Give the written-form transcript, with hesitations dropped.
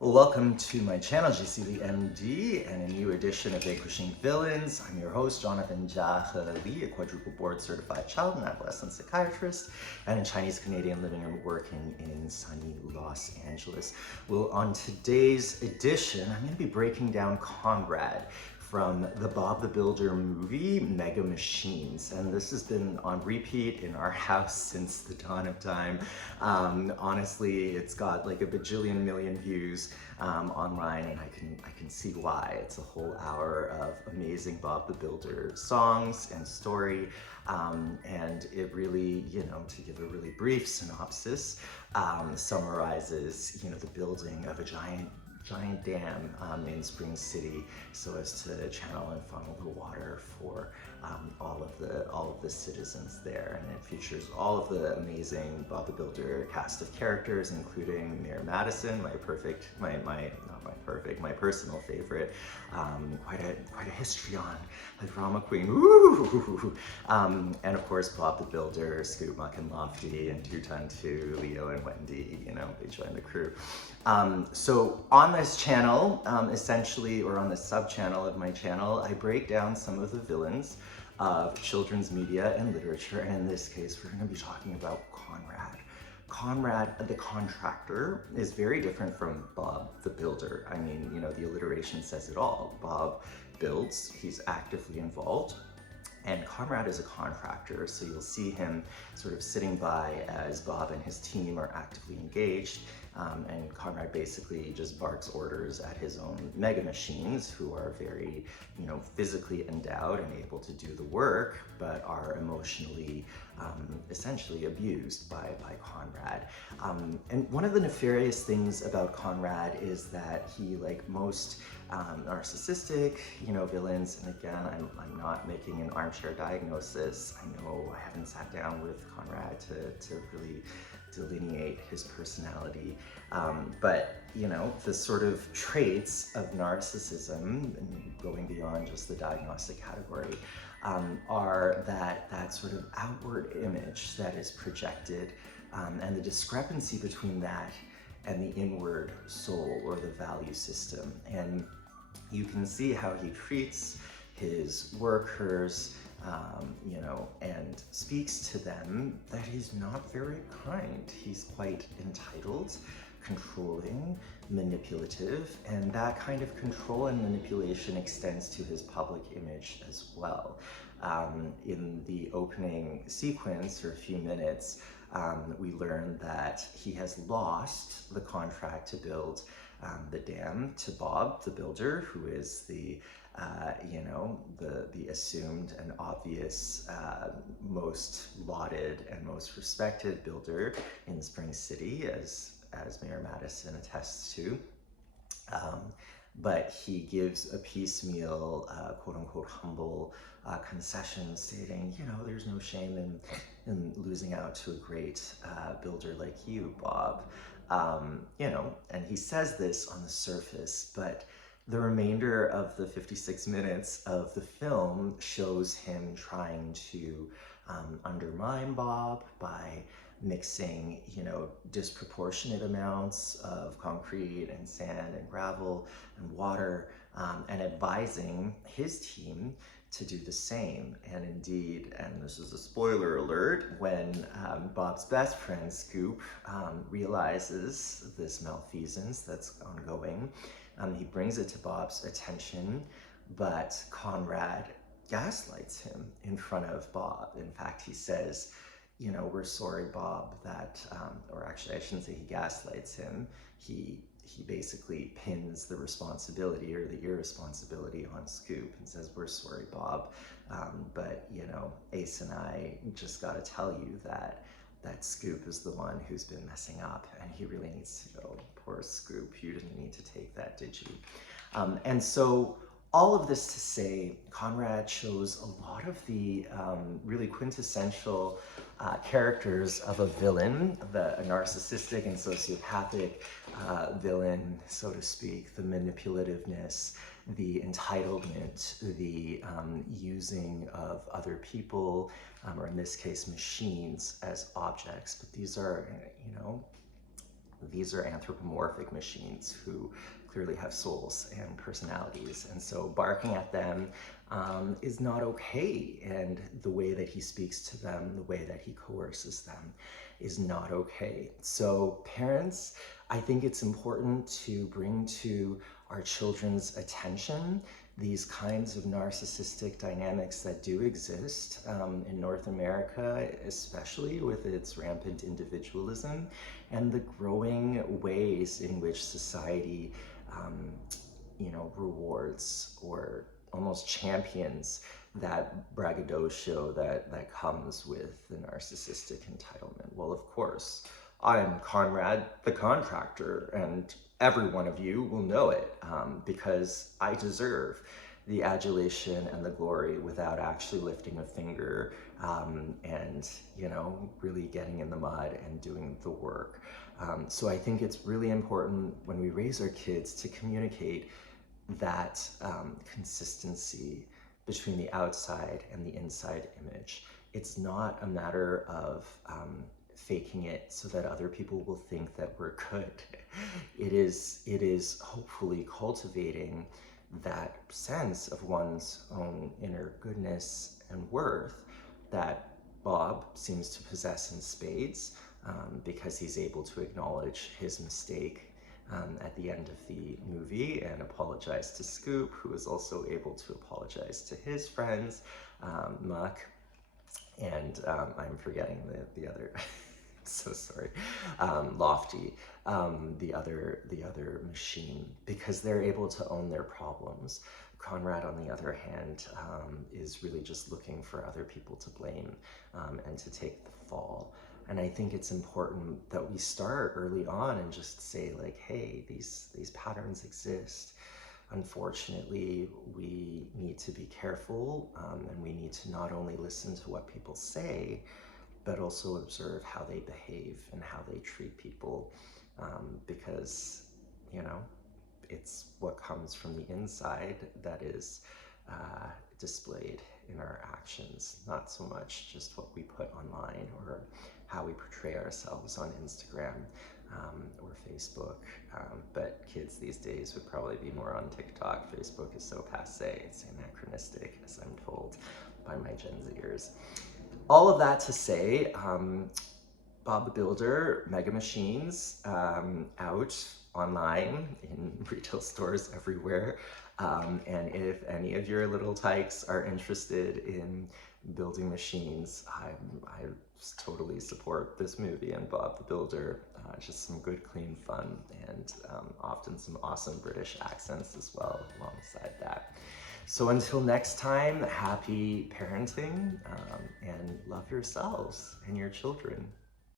Well, welcome to my channel, GC the MD, and a new edition of Vanquishing Villains. I'm your host, Jonathan Jia Li, a quadruple board certified child and adolescent psychiatrist, and a Chinese Canadian living and working in sunny Los Angeles. Well, on today's edition, I'm going to be breaking down Conrad from the Bob the Builder movie, Mega Machines. And this has been on repeat in our house since the dawn of time. Honestly, it's got like a bajillion million views online, and I can see why. It's a whole hour of amazing Bob the Builder songs and story. And it really, to give a really brief synopsis, summarizes, the building of a giant dam in Spring City so as to channel and funnel the water for all of the citizens there. And it features all of the amazing Bob the Builder cast of characters, including Mayor Madison, my personal favorite. Quite a histrion, like drama queen. Woo! And of course Bob the Builder, Scoop, Muck and Lofty, and Tutantu, Leo and Wendy, they join the crew. So on this channel, essentially, or on the sub-channel of my channel, I break down some of the villains of children's media and literature, and in this case, we're going to be talking about Conrad. Conrad the Contractor is very different from Bob the Builder. I mean, the alliteration says it all. Bob builds, he's actively involved, and Conrad is a contractor, so you'll see him sort of sitting by as Bob and his team are actively engaged, and Conrad basically just barks orders at his own mega machines, who are very, physically endowed and able to do the work, but are emotionally, essentially abused by Conrad. And one of the nefarious things about Conrad is that he, like most narcissistic, villains, and again, I'm not making an armchair diagnosis. I know I haven't sat down with Conrad to really delineate his personality, but the sort of traits of narcissism, and going beyond just the diagnostic category, are that sort of outward image that is projected, and the discrepancy between that and the inward soul or the value system. And you can see how he treats his workers, and speaks to them that he's not very kind. He's quite entitled, controlling, manipulative, and that kind of control and manipulation extends to his public image as well. In the opening sequence, or a few minutes, we learn that he has lost the contract to build the dam to Bob the Builder, who is the assumed and obvious most lauded and most respected builder in Spring City, as Mayor Madison attests to. But he gives a piecemeal, quote-unquote, humble concession, stating, there's no shame in losing out to a great builder like you, Bob. And he says this on the surface, but the remainder of the 56 minutes of the film shows him trying to undermine Bob by mixing, disproportionate amounts of concrete and sand and gravel and water, and advising his team to do the same. And indeed, and this is a spoiler alert, when Bob's best friend, Scoop, realizes this malfeasance that's ongoing, he brings it to Bob's attention, but Conrad gaslights him in front of Bob. In fact, he says, we're sorry, Bob, that, or actually I shouldn't say he gaslights him. He basically pins the responsibility or the irresponsibility on Scoop and says, we're sorry, Bob, but Ace and I just got to tell you that Scoop is the one who's been messing up, and he really needs to go. Poor Scoop, you didn't need to take that, did you? And so all of this to say, Conrad shows a lot of the really quintessential characters of a villain, a narcissistic and sociopathic villain, so to speak, the manipulativeness, the entitlement, the using of other people, or in this case, machines, as objects. But these are, these are anthropomorphic machines who clearly have souls and personalities. And so barking at them is not okay. And the way that he speaks to them, the way that he coerces them is not okay. So parents, I think it's important to bring to our children's attention these kinds of narcissistic dynamics that do exist in North America, especially with its rampant individualism and the growing ways in which society, rewards or almost champions that braggadocio that comes with the narcissistic entitlement. Well, of course, I'm Conrad the Contractor, and every one of you will know it because I deserve the adulation and the glory without actually lifting a finger and, really getting in the mud and doing the work. So I think it's really important when we raise our kids to communicate that consistency between the outside and the inside image. It's not a matter of faking it so that other people will think that we're good. It is hopefully cultivating that sense of one's own inner goodness and worth that Bob seems to possess in spades, because he's able to acknowledge his mistake at the end of the movie and apologize to Scoop, who is also able to apologize to his friends, Muck, and I'm forgetting the other, so sorry, Lofty, the other machine, because they're able to own their problems. Conrad, on the other hand, is really just looking for other people to blame and to take the fall. And I think it's important that we start early on and just say, like, hey, these patterns exist. Unfortunately, we need to be careful, and we need to not only listen to what people say, but also observe how they behave and how they treat people, because, it's what comes from the inside that is displayed in our actions, not so much just what we put online or how we portray ourselves on Instagram or Facebook. But kids these days would probably be more on TikTok. Facebook is so passé, it's anachronistic, as I'm told by my Gen Zers. All of that to say, Bob the Builder, Mega Machines, out online in retail stores everywhere. And if any of your little tykes are interested in building machines, I totally support this movie and Bob the Builder. Just some good, clean fun, and often some awesome British accents as well alongside that. So until next time, happy parenting, and love yourselves and your children.